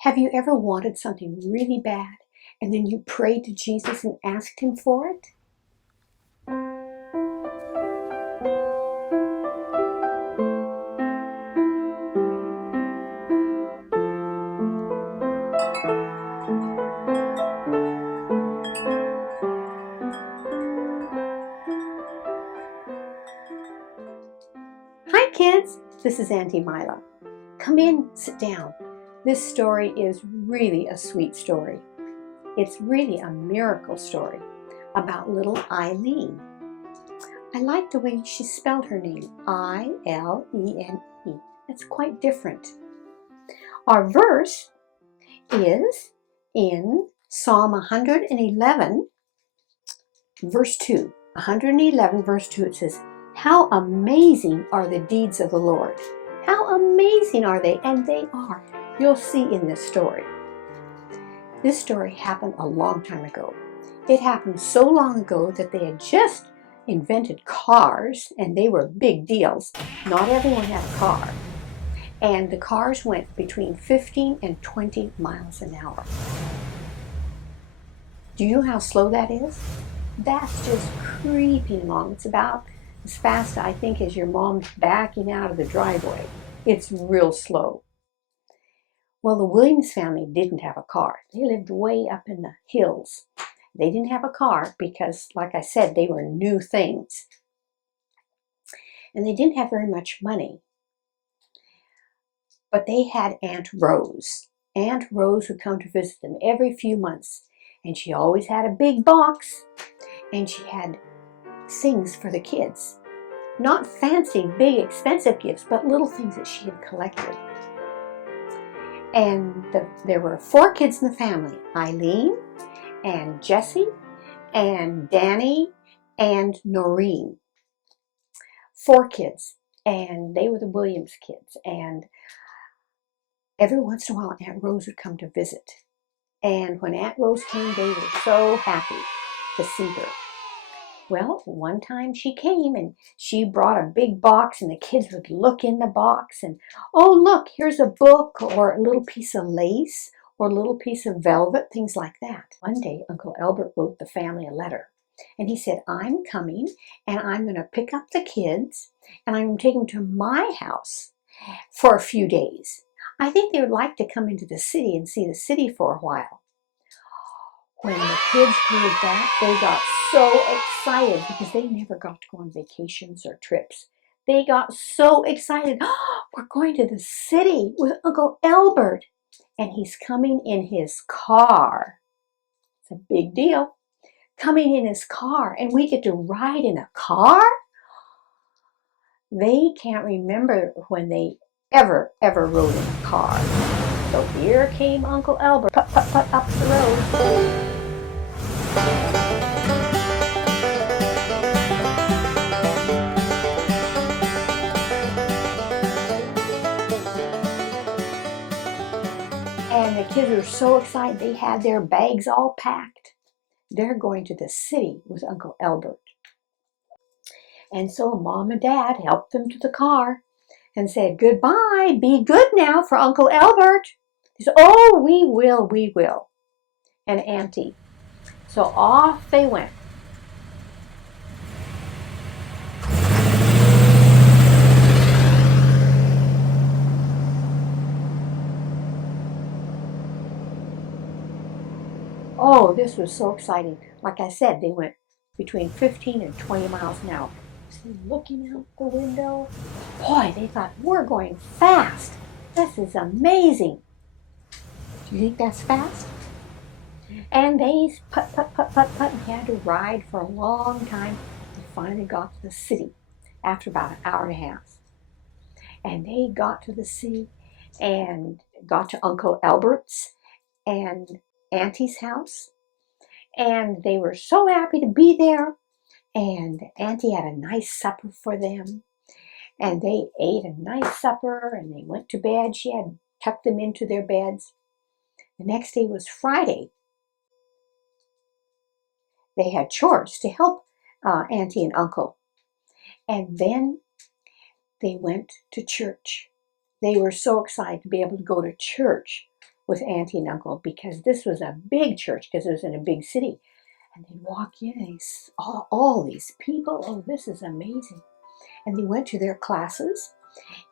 Have you ever wanted something really bad and then you prayed to Jesus and asked him for it? Hi kids, this is Auntie Mila. Come in, sit down. This story is really a sweet story. It's really a miracle story about little Ilene. I like the way she spelled her name, I-L-E-N-E. That's quite different. Our verse is in Psalm 111, verse 2. 111, verse 2, it says, "How amazing are the deeds of the Lord." How amazing are they? And they are. You'll see in this story. This story happened a long time ago. It happened so long ago that they had just invented cars, and they were big deals. Not everyone had a car. And the cars went between 15 and 20 miles an hour. Do you know how slow that is? That's just creeping along. It's about as fast, I think, as your mom's backing out of the driveway. It's real slow. Well, the Williams family didn't have a car. They lived way up in the hills. They didn't have a car because, like I said, they were new things. And they didn't have very much money. But they had Aunt Rose. Aunt Rose would come to visit them every few months. And she always had a big box. And she had things for the kids. Not fancy, big, expensive gifts, but little things that she had collected. And there were 4 kids in the family, Ilene and Jessie and Danny and Noreen. 4 kids, and they were the Williams kids. And every once in a while, Aunt Rose would come to visit. And when Aunt Rose came, they were so happy to see her. Well, one time she came and she brought a big box, and the kids would look in the box and, oh, look, here's a book or a little piece of lace or a little piece of velvet, things like that. One day, Uncle Albert wrote the family a letter, and he said, I'm coming and I'm going to pick up the kids and I'm going to take them to my house for a few days. I think they would like to come into the city and see the city for a while. When the kids heard that, they got so excited because they never got to go on vacations or trips. They got so excited. Oh, we're going to the city with Uncle Albert. And he's coming in his car. It's a big deal. Coming in his car. And we get to ride in a car? They can't remember when they ever rode in a car. So here came Uncle Albert, put up the road. And the kids were so excited, they had their bags all packed. They're going to the city with Uncle Albert. And so Mom and Dad helped them to the car and said, goodbye, be good now for Uncle Albert. They said, oh, we will. And Auntie. So off they went. Oh, this was so exciting. Like I said, they went between 15 and 20 miles an hour. So looking out the window, boy, they thought, we're going fast. This is amazing. Do you think that's fast? And they put, and had to ride for a long time. They finally got to the city after about an hour and a half. And they got to the city and got to Uncle Albert's and Auntie's house. And they were so happy to be there. And Auntie had a nice supper for them. And they ate a nice supper and they went to bed. She had tucked them into their beds. The next day was Friday. They had chores to help Auntie and Uncle. And then they went to church. They were so excited to be able to go to church with Auntie and Uncle because this was a big church because it was in a big city. And they'd walk in and they saw all these people. Oh, this is amazing. And they went to their classes.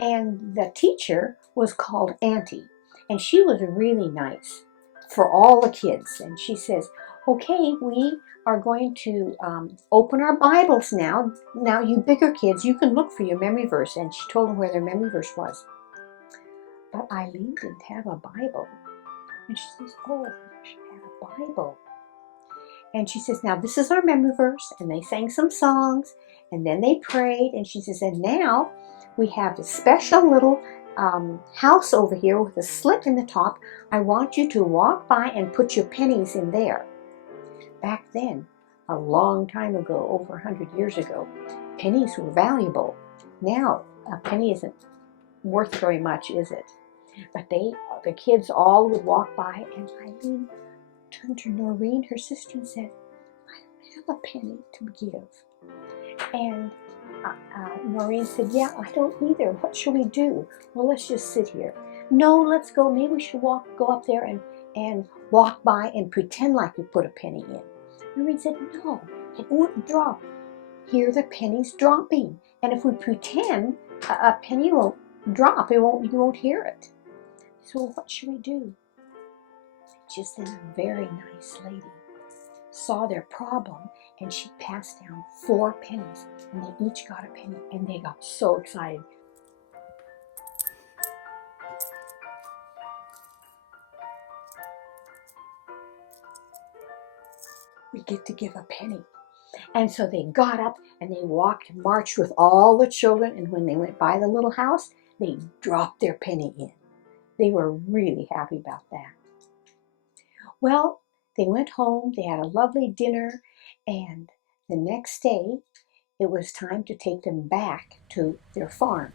And the teacher was called Auntie. And she was really nice for all the kids. And she says, okay, we are going to open our Bibles now. Now, you bigger kids, you can look for your memory verse. And she told them where their memory verse was. But Ilene didn't have a Bible. And she says, oh, I should have a Bible. And she says, now this is our memory verse. And they sang some songs. And then they prayed. And she says, and now we have this special little house over here with a slit in the top. I want you to walk by and put your pennies in there. Back then, a long time ago, over 100 years ago, pennies were valuable. Now, a penny isn't worth very much, is it? But the kids all would walk by, and Ilene turned to Noreen, her sister, and said, I don't have a penny to give. And Noreen said, yeah, I don't either. What shall we do? Well, let's just sit here. No, let's go. Maybe we should go up there and walk by and pretend like we put a penny in. Noreen said, no, it won't drop. Hear the pennies dropping. And if we pretend, a penny won't drop. You won't hear it. So what should we do? Just then a very nice lady saw their problem, and she passed down 4 pennies, and they each got a penny, and they got so excited. We get to give a penny. And so they got up and they walked and marched with all the children, and when they went by the little house, they dropped their penny in. They were really happy about that. Well, they went home, they had a lovely dinner, and the next day it was time to take them back to their farm.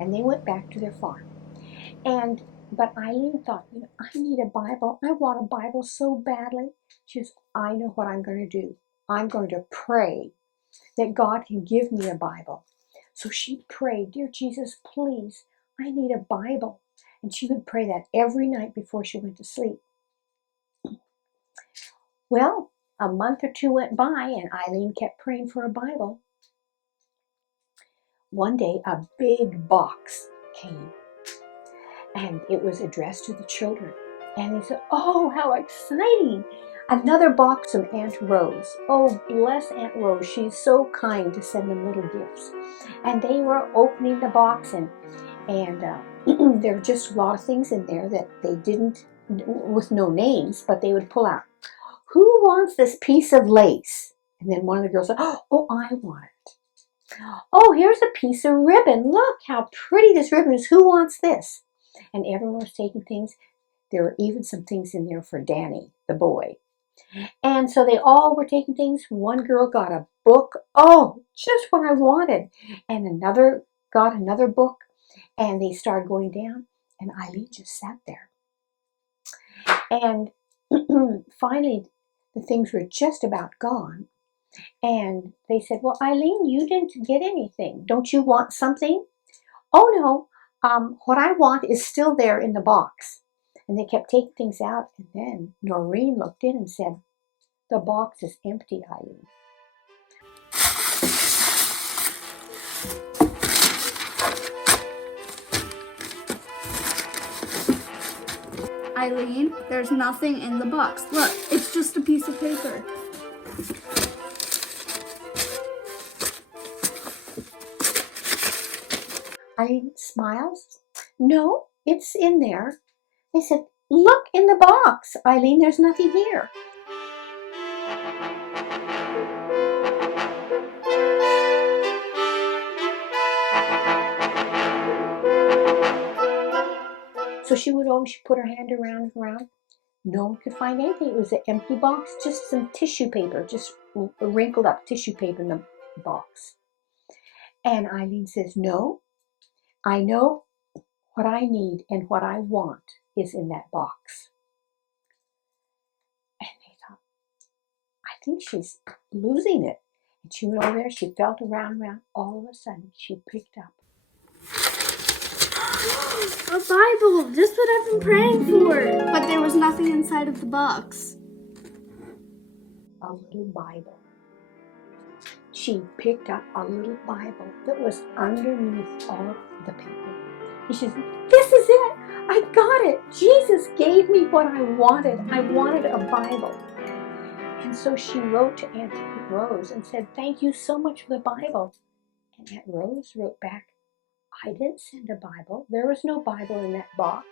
And they went back to their farm. But Ilene thought, I need a Bible. I want a Bible so badly. She says, I know what I'm going to do. I'm going to pray that God can give me a Bible. So she prayed, dear Jesus, please, I need a Bible. And she would pray that every night before she went to sleep. Well, a month or 2 went by, and Ilene kept praying for a Bible. One day, a big box came, and it was addressed to the children. And they said, oh, how exciting! Another box from Aunt Rose. Oh, bless Aunt Rose. She's so kind to send them little gifts. And they were opening the box, and there were just a lot of things in there that they didn't, with no names, but they would pull out. Who wants this piece of lace? And then one of the girls said, oh, I want it. Oh, here's a piece of ribbon. Look how pretty this ribbon is. Who wants this? And everyone was taking things. There were even some things in there for Danny, the boy. And so they all were taking things. One girl got a book. Oh, just what I wanted. And another got another book. And they started going down. And Ilene just sat there. And finally, the things were just about gone. And they said, well, Ilene, you didn't get anything. Don't you want something? Oh, no. What I want is still there in the box. And they kept taking things out. And then Noreen looked in and said, the box is empty, Ilene. Ilene, there's nothing in the box. Look, it's just a piece of paper. Ilene smiles. No, it's in there. They said, look in the box, Ilene, there's nothing here. So she would always put her hand around and around. No one could find anything. It was an empty box, just some tissue paper, just wrinkled up tissue paper in the box. And Ilene says, no, I know what I need and what I want is in that box. And they thought, think she's losing it. And she went over there, she felt around. All of a sudden, she picked up A Bible, just what I've been praying for. But there was nothing inside of the box. a little Bible. She picked up a little Bible that was underneath all the paper. And she said, "This is it. I got it. Jesus gave me what I wanted. I wanted a Bible." And so she wrote to Aunt Rose and said, "Thank you so much for the Bible." And Aunt Rose wrote back, "I didn't send a Bible. There was no Bible in that box."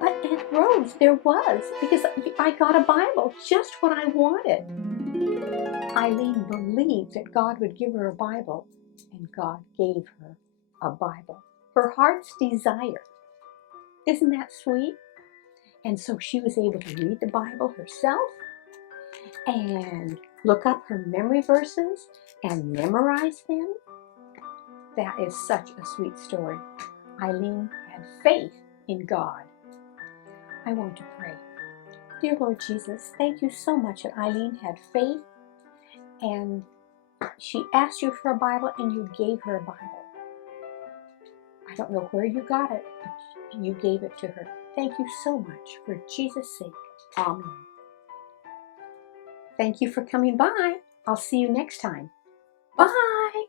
"But Aunt Rose, there was, because I got a Bible, just what I wanted." Ilene believed that God would give her a Bible, and God gave her a Bible. Her heart's desire. Isn't that sweet? And so she was able to read the Bible herself and look up her memory verses and memorize them. That is such a sweet story. Ilene had faith in God. I want to pray. Dear Lord Jesus, thank you so much that Ilene had faith and she asked you for a Bible and you gave her a Bible. I don't know where you got it, but you gave it to her. Thank you so much. For Jesus' sake, amen. Thank you for coming by. I'll see you next time. Bye.